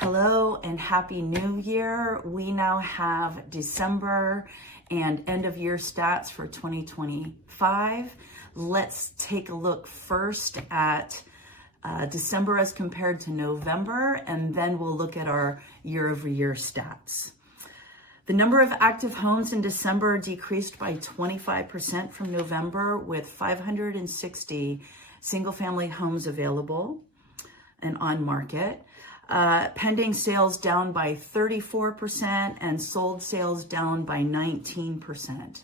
Hello and Happy New Year. We now have December and end of year stats for 2025. Let's take a look first at December as compared to November, and then we'll look at our year over year stats. The number of active homes in December decreased by 25% from November, with 560 single family homes available and on market. Pending sales down by 34% and sold sales down by 19%.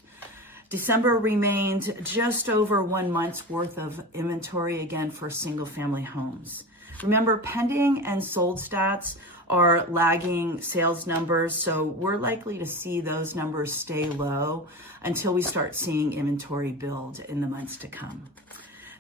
December remained just over 1 month's worth of inventory again for single family homes. Remember, pending and sold stats are lagging sales numbers, so we're likely to see those numbers stay low until we start seeing inventory build in the months to come.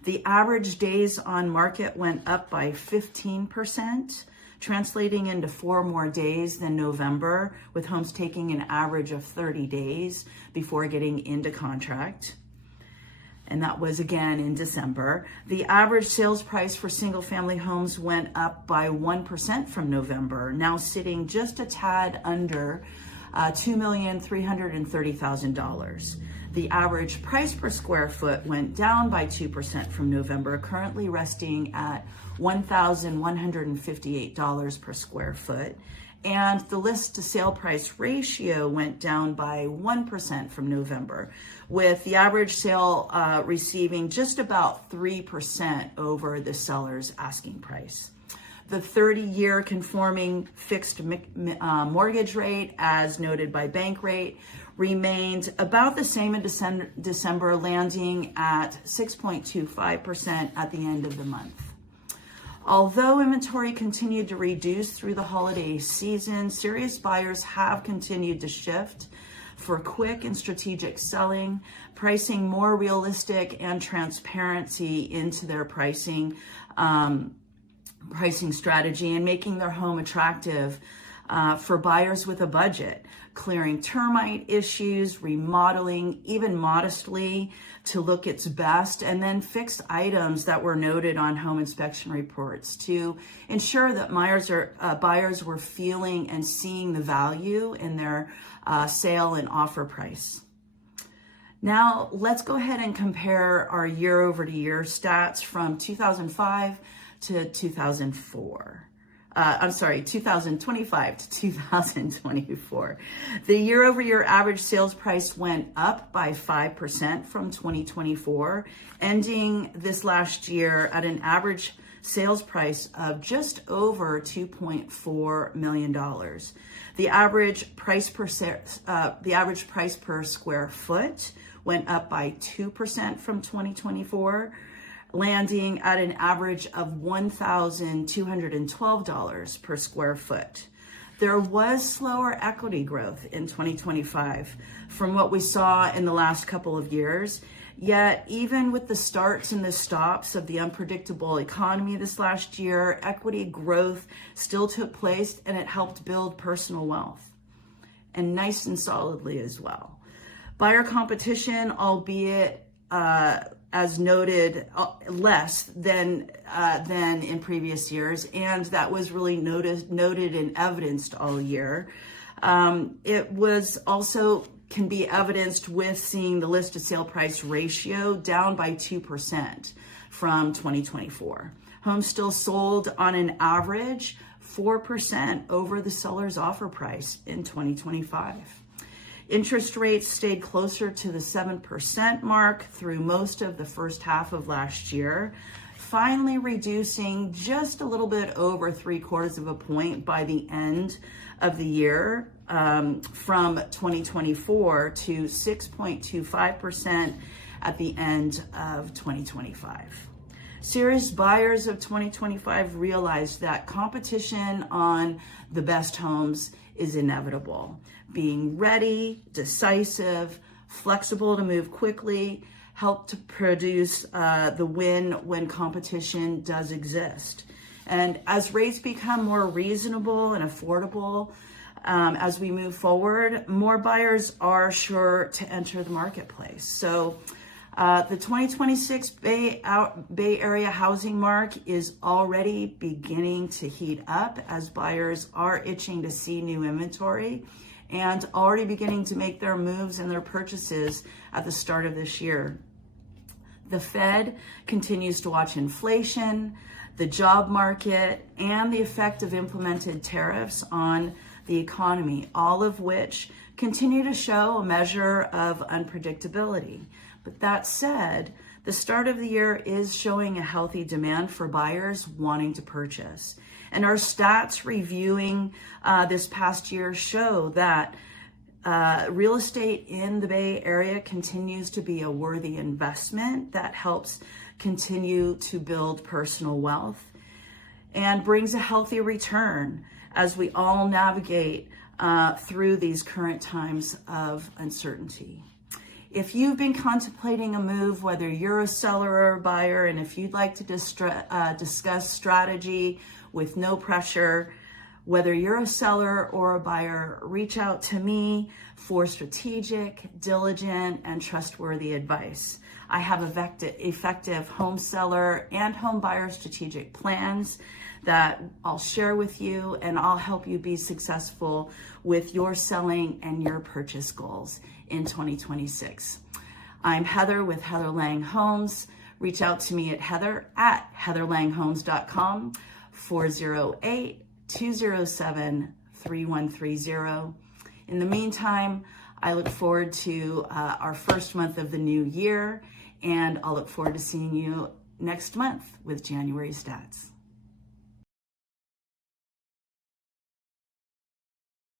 The average days on market went up by 15%, translating into 4 more days than November, with homes taking an average of 30 days before getting into contract. And that was again in December. The average sales price for single family homes went up by 1% from November, now sitting just a tad under $2,330,000. The average price per square foot went down by 2% from November, currently resting at $1,158 per square foot. And the list to sale price ratio went down by 1% from November, with the average sale receiving just about 3% over the seller's asking price. The 30-year conforming fixed mortgage rate, as noted by Bankrate, remained about the same in December, landing at 6.25% at the end of the month. Although inventory continued to reduce through the holiday season, serious buyers have continued to shift for quick and strategic selling, pricing more realistic and transparency into their pricing strategy, and making their home attractive for buyers with a budget, clearing termite issues, remodeling, even modestly to look its best, and then fixed items that were noted on home inspection reports to ensure that buyers were feeling and seeing the value in their sale and offer price. Now, let's go ahead and compare our year over year stats from 2005 to 2025 to 2024. The year over year average sales price went up by 5% from 2024, ending this last year at an average sales price of just over $2.4 million. The average price per square foot went up by 2% from 2024, landing at an average of $1,212 per square foot. There was slower equity growth in 2025 from what we saw in the last couple of years. Yet, even with the starts and the stops of the unpredictable economy this last year, equity growth still took place, and it helped build personal wealth, and nice and solidly as well. Buyer competition, albeit as noted, less than in previous years, and that was really noted and evidenced all year. It was also can be evidenced with seeing the list to sale price ratio down by 2% from 2024. Homes still sold on an average 4% over the seller's offer price in 2025. Interest rates stayed closer to the 7% mark through most of the first half of last year, finally reducing just a little bit over 3/4 of a point by the end of the year, from 2024 to 6.25% at the end of 2025. Serious buyers of 2025 realized that competition on the best homes is inevitable. Being ready, decisive, flexible to move quickly, help to produce the win when competition does exist. And as rates become more reasonable and affordable as we move forward, more buyers are sure to enter the marketplace. So The 2026 Bay Area housing market is already beginning to heat up as buyers are itching to see new inventory and already beginning to make their moves and their purchases at the start of this year. The Fed continues to watch inflation, the job market, and the effect of implemented tariffs on the economy, all of which continue to show a measure of unpredictability. But that said, the start of the year is showing a healthy demand for buyers wanting to purchase. And our stats reviewing this past year show that real estate in the Bay Area continues to be a worthy investment that helps continue to build personal wealth and brings a healthy return as we all navigate through these current times of uncertainty. If you've been contemplating a move, whether you're a seller or a buyer, and if you'd like to discuss strategy with no pressure, whether you're a seller or a buyer, reach out to me for strategic, diligent, and trustworthy advice. I have effective home seller and home buyer strategic plans that I'll share with you, and I'll help you be successful with your selling and your purchase goals in 2026. I'm Heather with Heather Lange Homes. Reach out to me at heather@heatherlangehomes.com, 408-207-3130. In the meantime, I look forward to our first month of the new year, and I'll look forward to seeing you next month with January stats.